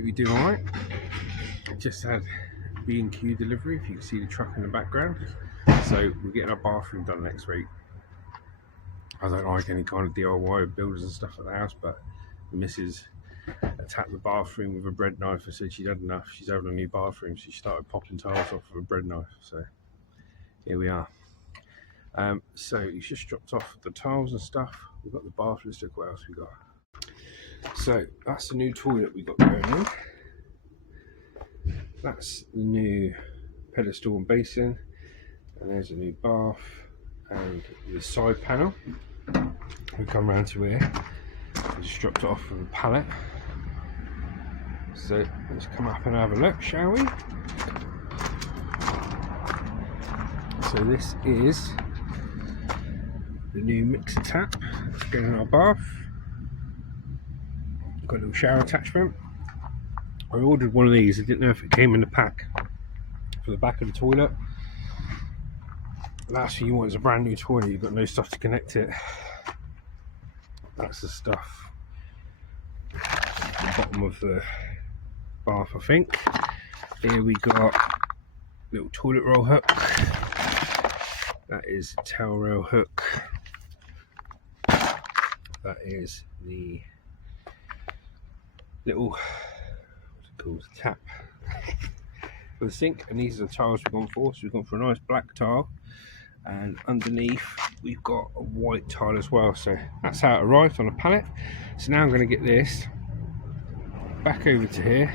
Hope you're doing alright. Just had B&Q delivery, if you can see the truck in the background. So we're getting our bathroom done next week. I don't like any kind of DIY builders and stuff at the house, but the missus attacked the bathroom with a bread knife and said she'd had enough. She's having a new bathroom, so she started popping tiles off with a bread knife. So here we are. So he's just dropped off the tiles and stuff. We've got the bath. Let's look what else we got. So that's the new toilet we got going in. That's the new pedestal and basin, and there's a new bath and the side panel. We come round to here. I just dropped it off with a pallet. So let's come up and have a look, shall we? So this is the new mixer tap. Let's go in our bath. Got a little shower attachment. I ordered one of these. I didn't know if it came in the pack for the back of the toilet. Last thing you want is a brand new toilet. You've got no stuff to connect it. That's the stuff at the bottom of the bath, I think. Here we got a little toilet roll hook. That is the towel rail hook. That is the little, what's it called, tap for the sink. And these are the tiles we've gone for. So we've gone for a nice black tile, and underneath we've got a white tile as well. So that's how it arrived on a pallet. So now I'm going to get this back over to here.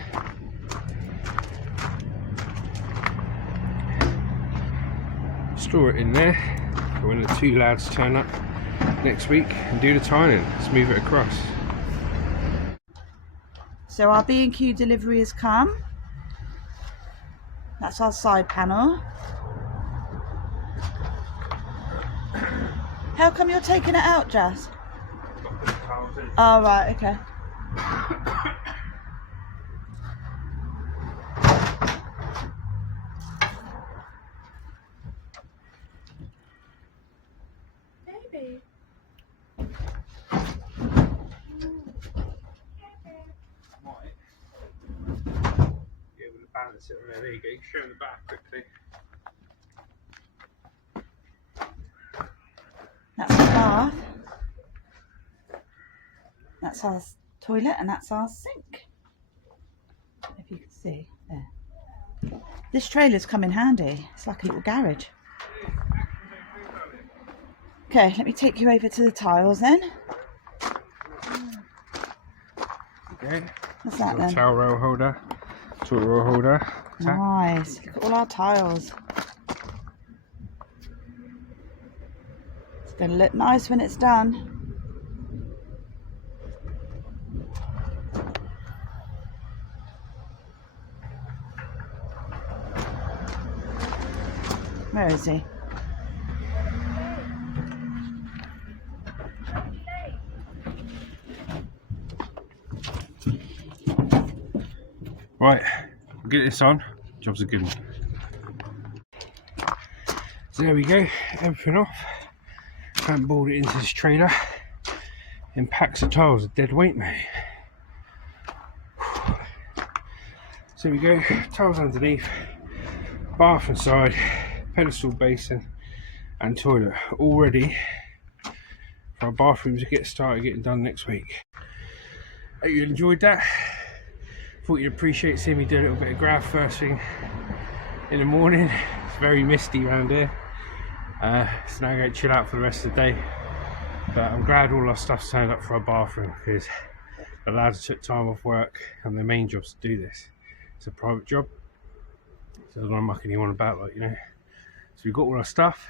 Store it in there for when the two lads turn up next week and do the tiling. Let's move it across. So our B&Q delivery has come. That's our side panel. How come you're taking it out, Jazz? Oh, right, okay. Baby. Balance it on there. There you go. You can show them the back quickly. That's our bath. That's our toilet, and that's our sink. If you can see there. This trailer's come in handy. It's like a little garage. Okay, let me take you over to the tiles then. Okay. What's that then? Towel rail holder. Toilet roll holder. Tap. Nice. Look at all our tiles. It's going to look nice when it's done. Where is he? Right, we'll get this on. Job's a good one. So there we go, everything off. And board it into this trailer. In packs of tiles, a dead weight, mate. So there we go, tiles underneath, bath inside, pedestal, basin, and toilet all ready for our bathrooms to get started getting done next week. Hope you enjoyed that. Thought you'd appreciate seeing me do a little bit of graft first thing in the morning. It's very misty around here, so now I'm going to chill out for the rest of the day. But I'm glad all our stuff's turned up for our bathroom, because the lads took time off work and their main job's to do this. It's a private job, so I don't want to muck anyone about, like, you know. So we've got all our stuff,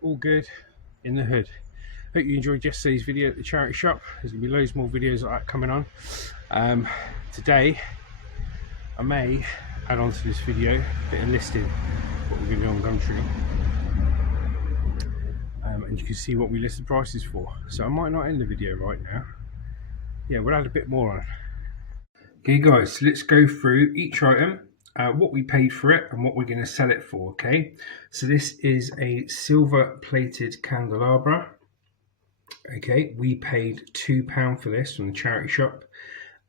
all good in the hood. Hope you enjoyed yesterday's video at the charity shop. There's going to be loads more videos like that coming on. Today I may add on to this video a bit of listing what we're going to do on Gumtree, and you can see what we list the prices for. So I might not end the video right now. Yeah, we'll add a bit more on. Okay guys, so let's go through each item, what we paid for it and what we're going to sell it for. Okay, so this is a silver plated candelabra. Okay, we paid £2 for this from the charity shop,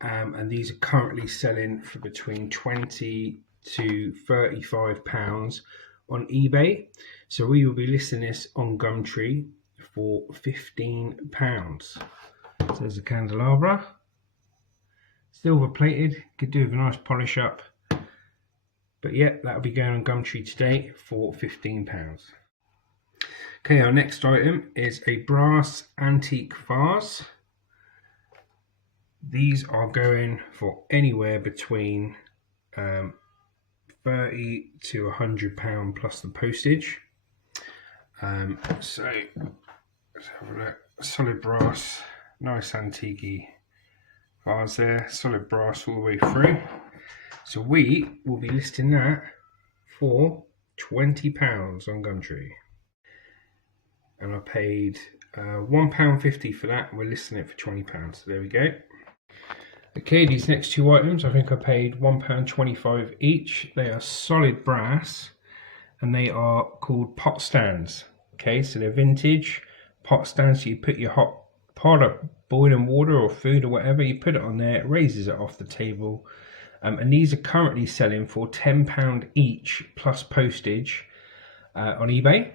and these are currently selling for between £20 to £35 on eBay. So we will be listing this on Gumtree for £15. So there's a candelabra, silver plated, could do with a nice polish up. But yeah, that'll be going on Gumtree today for £15. Okay, our next item is a brass antique vase. These are going for anywhere between 30 to £100 plus the postage. So let's have a look. Solid brass, nice antique vase there, solid brass all the way through. So we will be listing that for £20 on Gumtree. And I paid £1.50 for that. We're listing it for £20. So there we go. Okay, these next two items, I think I paid £1.25 each. They are solid brass and they are called pot stands. Okay, so they're vintage pot stands. So you put your hot pot of boiling water or food or whatever, you put it on there, it raises it off the table. And these are currently selling for £10 each plus postage on eBay.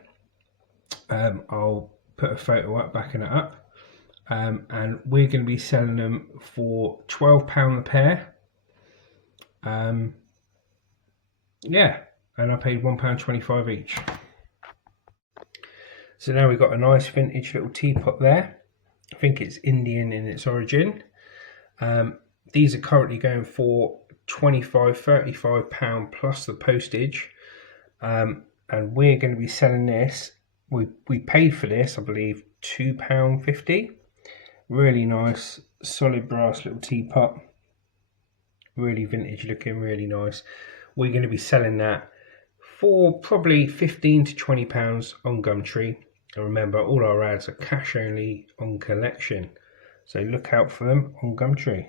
I'll put a photo up backing it up. And we're going to be selling them for £12 a pair. Yeah, and I paid £1.25 each. So now we've got a nice vintage little teapot there. I think it's Indian in its origin. These are currently going for £25–35 plus the postage. And we're going to be selling this. We paid for this, I believe, £2.50. Really nice, solid brass little teapot. Really vintage looking, really nice. We're going to be selling that for probably £15 to £20 on Gumtree. And remember, all our ads are cash only on collection. So look out for them on Gumtree.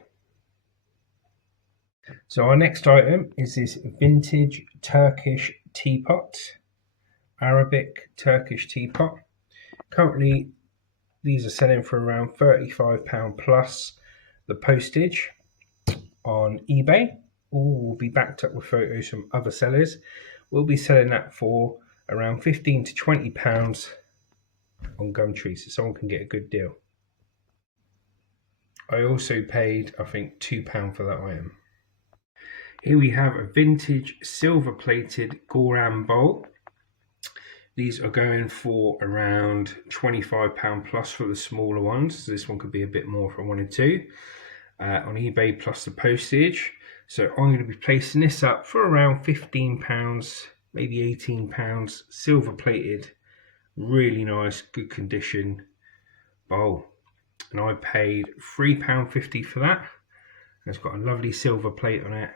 So our next item is this vintage Turkish teapot. Arabic Turkish teapot. Currently, these are selling for around £35 plus the postage on eBay. All will be backed up with photos from other sellers. We'll be selling that for around £15 to £20 on Gumtree, so someone can get a good deal. I also paid, I think, £2 for that item. Here we have a vintage silver plated Goran bowl. These are going for around £25 plus for the smaller ones. So this one could be a bit more if I wanted to. On eBay plus the postage. So I'm going to be placing this up for around £15, maybe £18. Silver plated, really nice, good condition bowl. And I paid £3.50 for that. And it's got a lovely silver plate on it,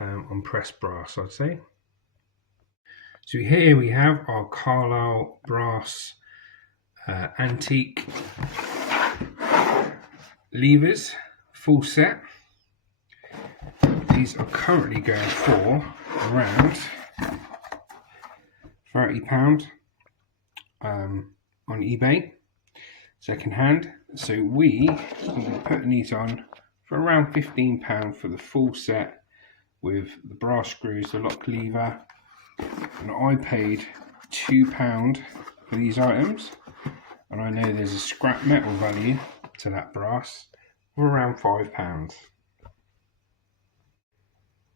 on pressed brass, I'd say. So here we have our Carlisle brass antique levers, full set. These are currently going for around £30 on eBay, second hand. So we will be putting these on for around £15 for the full set with the brass screws, the lock lever. And I paid £2 for these items, and I know there's a scrap metal value to that brass of around £5.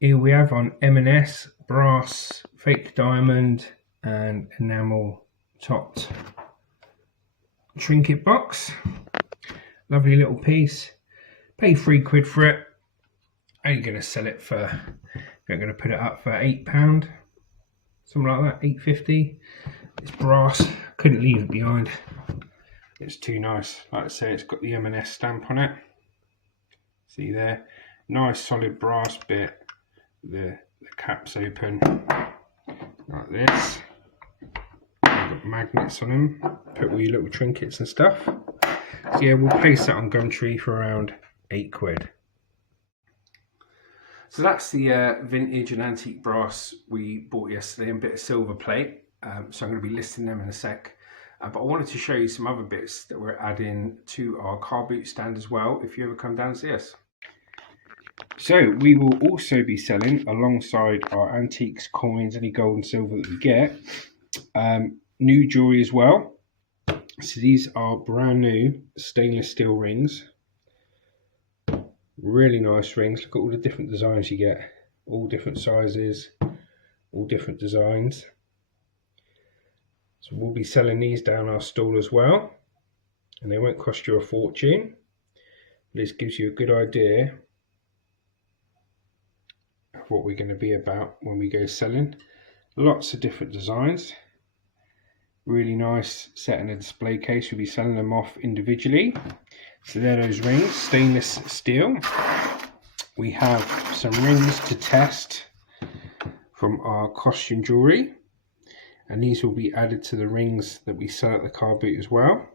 Here we have on M&S brass fake diamond and enamel topped trinket box. Lovely little piece. Pay £3 for it. Are you going to sell it for? You're going to put it up for £8. Something like that, £8.50. It's brass, couldn't leave it behind. It's too nice. Like I say, it's got the M&S stamp on it. See there? Nice solid brass bit. The cap's open like this. You've got magnets on them. Put all your little trinkets and stuff. So yeah, we'll place that on Gumtree for around £8. So that's the vintage and antique brass we bought yesterday and a bit of silver plate. So I'm going to be listing them in a sec. But I wanted to show you some other bits that we're adding to our car boot stand as well, if you ever come down and see us. So we will also be selling, alongside our antiques, coins, any gold and silver that we get, new jewellery as well. So these are brand new stainless steel rings. Really nice rings. Look at all the different designs you get. All different sizes, all different designs. So we'll be selling these down our stall as well. And they won't cost you a fortune. This gives you a good idea of what we're going to be about when we go selling. Lots of different designs. Really nice set in a display case. We'll be selling them off individually. So there are those rings, stainless steel. We have some rings to test from our costume jewellery, and these will be added to the rings that we sell at the car boot as well,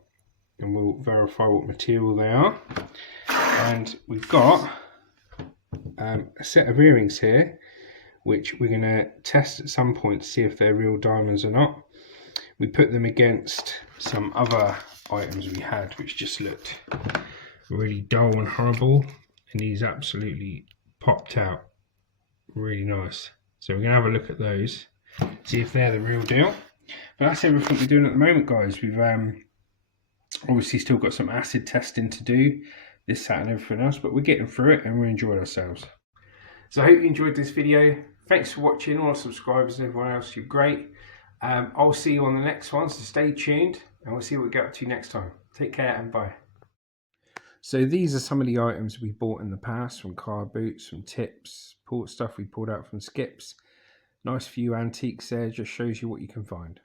and we'll verify what material they are. And we've got a set of earrings here which we're going to test at some point to see if they're real diamonds or not. We put them against some other items we had which just looked really dull and horrible, and these absolutely popped out. Really nice. So we're going to have a look at those, see if they're the real deal. But that's everything we're doing at the moment, guys. We've obviously still got some acid testing to do, this, that and everything else, but we're getting through it and we're enjoying ourselves. So I hope you enjoyed this video. Thanks for watching, all our subscribers and everyone else, you're great. I'll see you on the next one, so stay tuned and we'll see what we get up to next time. Take care and bye. So these are some of the items we bought in the past, from car boots, from tips, stuff we pulled out from skips. Nice few antiques there, just shows you what you can find.